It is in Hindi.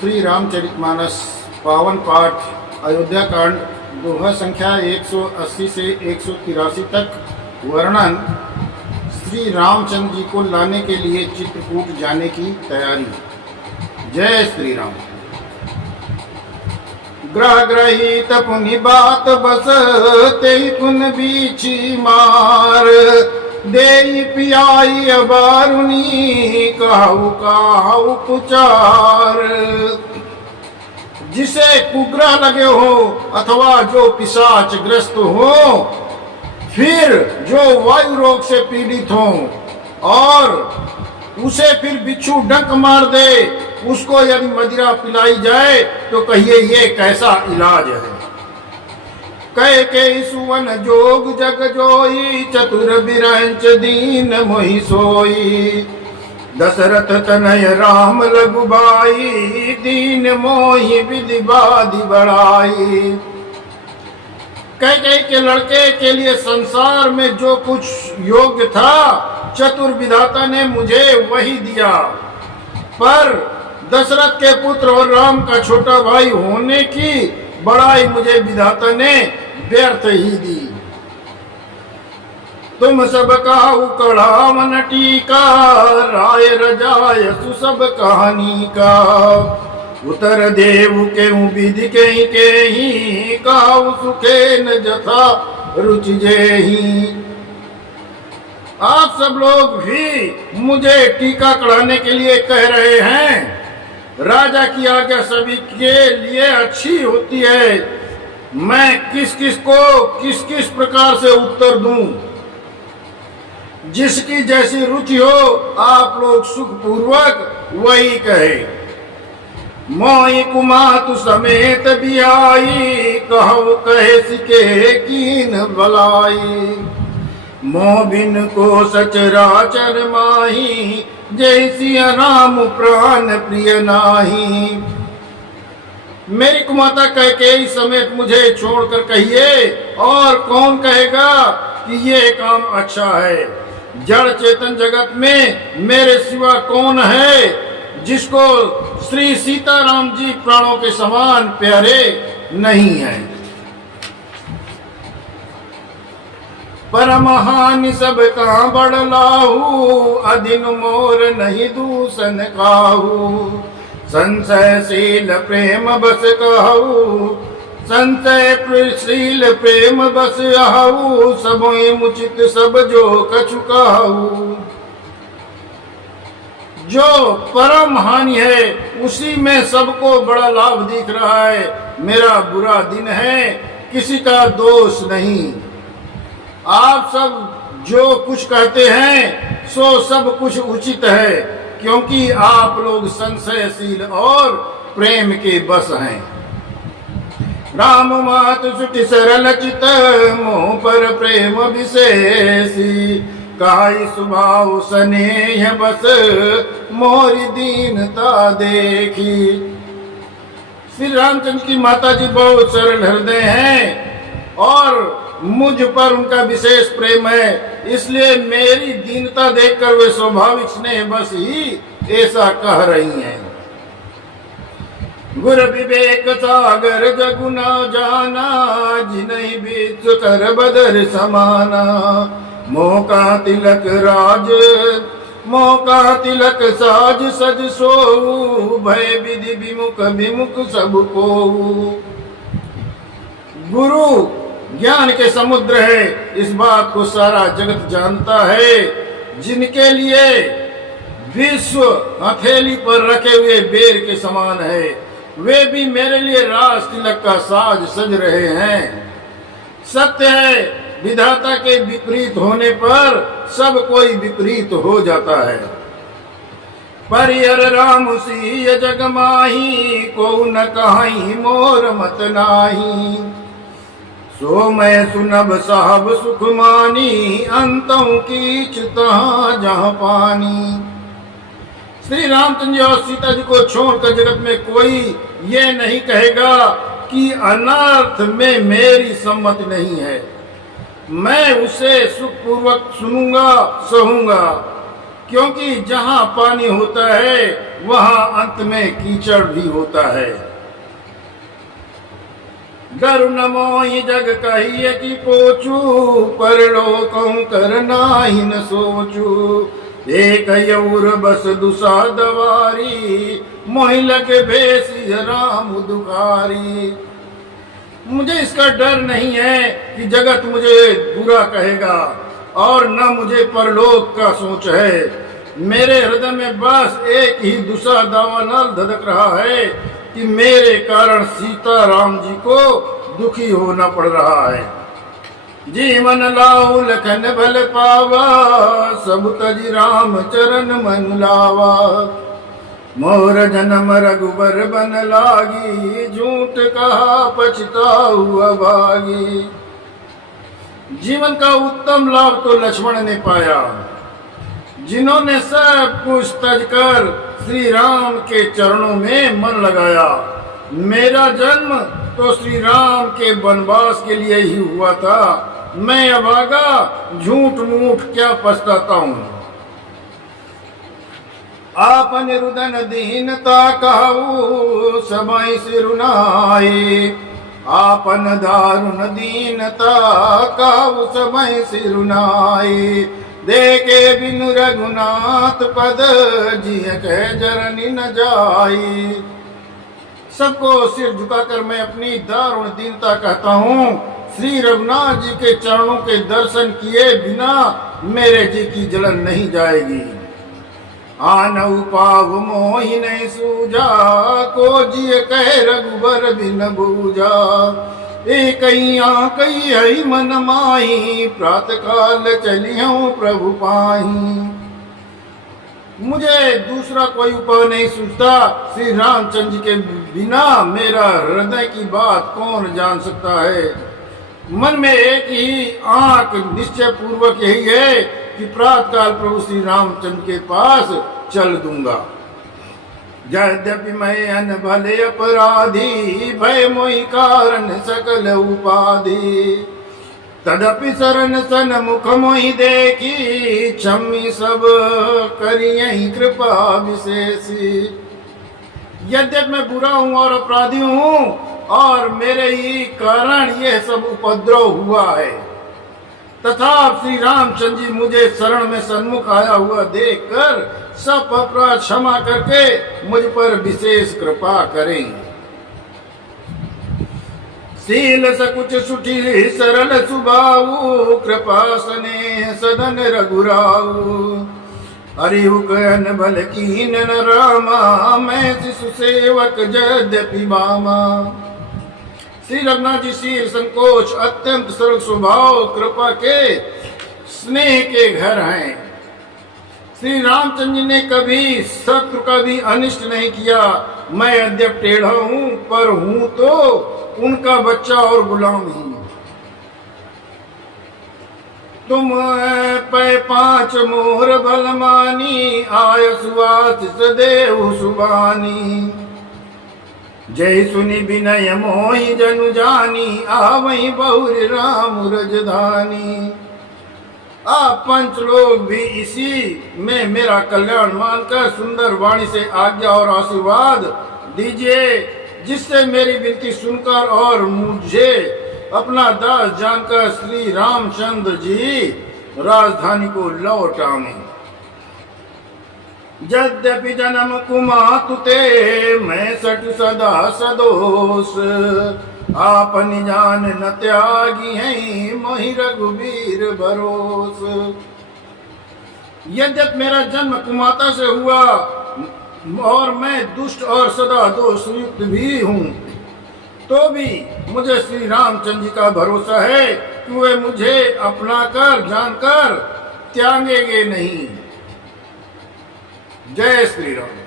श्री रामचरितमानस पावन पाठ अयोध्या कांड दोहा संख्या 180 से 183 तक वर्णन। श्री रामचंद्र जी को लाने के लिए चित्रकूट जाने की तैयारी। जय श्री राम। ग्रह ग्रहित पुनि बात बस ते पुन बीछी मार देई पियाई अबारुनी कहु का उपचार। जिसे कुग्रह लगे हो अथवा जो पिशाच ग्रस्त हो, फिर जो वायु रोग से पीड़ित हो और उसे फिर बिच्छू डंक मार दे, उसको यदि मदिरा पिलाई जाए तो कहिए ये कैसा इलाज है। कह के सुवन जोग जग जोई चतुर बिरंच दीन मोहि सोई। दशरथ तनय राम लघुबाई दीन मोहि विधि बाधि बढ़ाई। कह के लड़के के लिए संसार में जो कुछ योग्य था चतुर विधाता ने मुझे वही दिया, पर दशरथ के पुत्र और राम का छोटा भाई होने की बड़ाई मुझे विधाता ने व्यर्थ ही दी। तुम सब काहू कड़ा मन टीका राय रजाय सब कहानी का। उतर देव के विधि के ही काहू सुखे न जथा रुचि जेही। आप सब लोग भी मुझे टीका कढ़ाने के लिए कह रहे हैं। राजा की आज्ञा सभी के लिए अच्छी होती है। मैं किस किस को किस किस प्रकार से उत्तर दूं, जिसकी जैसी रुचि हो आप लोग सुख पूर्वक वही कहे। मोई कुमातु समेत बियाई कहो कहे सिके कीन भलाई। मोह बिन को सचराचर माही जैसी राम प्राण प्रिय नाही। मेरी कुमाता कह के इस समेत मुझे छोड़कर कहिए, और कौन कहेगा कि ये काम अच्छा है। जड़ चेतन जगत में मेरे सिवा कौन है जिसको श्री सीताराम जी प्राणों के समान प्यारे नहीं है। परमहानि सब का बड़ लाहू अधीन मोर नहीं दूषण काहू। संशयशील प्रेम बस कहू संशयशील प्रेम बस आहू। सबों मुचित सब जो कछु कहू। जो परम हानि है उसी में सबको बड़ा लाभ दिख रहा है। मेरा बुरा दिन है, किसी का दोष नहीं। आप सब जो कुछ कहते हैं सो सब कुछ उचित है, क्योंकि आप लोग संशयशील और प्रेम के बस हैं। राम मात सुटि सरल चित मोह पर प्रेम विशेषी। काई स्वभाव स्नेह बस मोरी दीनता देखी। श्री रामचंद्र की माता जी बहुत सरल हृदय हैं और मुझ पर उनका विशेष प्रेम है, इसलिए मेरी दीनता देखकर वे स्वाभाविक स्नेह बस ही ऐसा कह रही हैं। गुर विवेक सागर जगुना जाना जिन्हीं बीच कर बदर समाना। मौका तिलक राज मौका तिलक साज सज सोऊ। भय विधि विमुख विमुख सबको। गुरु ज्ञान के समुद्र है, इस बात को सारा जगत जानता है। जिनके लिए विश्व हथेली पर रखे हुए बेर के समान है, वे भी मेरे लिए राज तिलक का साज सज रहे हैं। सत्य है, विधाता के विपरीत होने पर सब कोई विपरीत हो जाता है। परियर राम सिय जग माही को न कहीं मोर मत नाही। सो मैं सुनब साहब सुख मानी अंतों कीच तहाँ जहाँ पानी। श्री रामचंद्र जी और सीता जी को छोड़कर जगत में कोई ये नहीं कहेगा कि अनर्थ में मेरी सम्मति नहीं है। मैं उसे सुखपूर्वक सुनूंगा सहूंगा, क्योंकि जहाँ पानी होता है वहां अंत में कीचड़ भी होता है। डर न मोहि जग कहिए कि पोचू, परलोकं करना ही न सोचू। एक यौर बस दुसा दवारी, मोहि लगे बेसी राम दुखारी। मुझे इसका डर नहीं है कि जगत मुझे बुरा कहेगा और न मुझे परलोक का सोच है। मेरे हृदय में बस एक ही दूसरा दावानल धधक रहा है कि मेरे कारण सीता राम जी को दुखी होना पड़ रहा है। जीवन लाऊ लखन भल पावा, सब तजी राम चरण मन लावा। मोर जन्म रघुबर बन लागी, झूठ कहा पछताऊ अभागी। जीवन का उत्तम लाभ तो लक्ष्मण ने पाया, जिन्होंने सब कुछ तज कर श्री राम के चरणों में मन लगाया। मेरा जन्म तो श्री राम के वनवास के लिए ही हुआ था। मैं अभागा झूठ मूठ क्या पछताता हूँ। आपन रुदन दीनता कहू, समय सिरुनाई। आपन दारुण दीनता कहू, समय सिरुनाई। देखे बिनु रघुनाथ पद, जिय के जरनी न जाई। सबको सिर झुकाकर मैं अपनी दारुण दीनता कहता हूँ। श्री रघुनाथ जी के चरणों के दर्शन किए बिना मेरे जी की जलन नहीं जाएगी। आनऊ पाव मोहि नहीं सूझा, को जिय कह रघुबर बिन बूझा। एक कई हई मन माही, प्रातः काल चलियों प्रभु पाही। मुझे दूसरा कोई उपाय नहीं सूझता। श्री रामचंद्र जी के बिना मेरा हृदय की बात कौन जान सकता है। मन में एक ही आंख निश्चय पूर्वक यही है कि प्रातःकाल प्रभु श्री रामचंद्र के पास चल दूंगा। यद्यपि मैं अन भले अपराधी, भय मोहि कारण सकल उपाधि। तदपि शरण सन मुख मोहि देखी, क्षमी सब करियहि कृपा विशेषी। यद्यपि मैं बुरा हूँ और अपराधी हूँ और मेरे ही कारण यह सब उपद्रव हुआ है, तथा श्री रामचंद्र जी मुझे शरण में सन्मुख आया हुआ देखकर सब अपराध क्षमा करके मुझ पर विशेष कृपा करें। शील सकुच सुठी सरल सुभाऊ, कृपा स्नेह सदन रघुराऊ। हरिहुक अन बल कीन न रामा, मैं शिशु सेवक यद्यपि बामा। श्री रघुनाथ जी शील संकोच अत्यंत सरल स्वभाव कृपा के स्नेह के घर हैं। श्री रामचंद्र जी ने कभी शत्रु का भी अनिष्ट नहीं किया। मैं अद्यप टेढ़ा हूँ पर हूँ तो उनका बच्चा और गुलाम ही। तुम पै पांच मोहर बल मानी, आय सुवास सदेव सुबानी। जय सुनि विनय मोहि जनु जानी, आवहि बहुरि राम रजधानी। आप पंच लोग भी इसी में मेरा कल्याण मानकर सुंदर वाणी से आज्ञा और आशीर्वाद दीजिए, जिससे मेरी विनती सुनकर और मुझे अपना दास जानकर श्री रामचंद्र जी राजधानी को लौट आवे। यद्यपि जन्म कुमातु ते, मैं सठ सदा सदोष। आपन जान न त्यागी हैं, मोहि रघुबीर भरोस। यद्यप मेरा जन्म कुमाता से हुआ और मैं दुष्ट और सदा दोष युक्त भी हूँ, तो भी मुझे श्री रामचंद्र जी का भरोसा है कि वे मुझे अपना कर जानकर त्यागेंगे नहीं। जय श्री राम।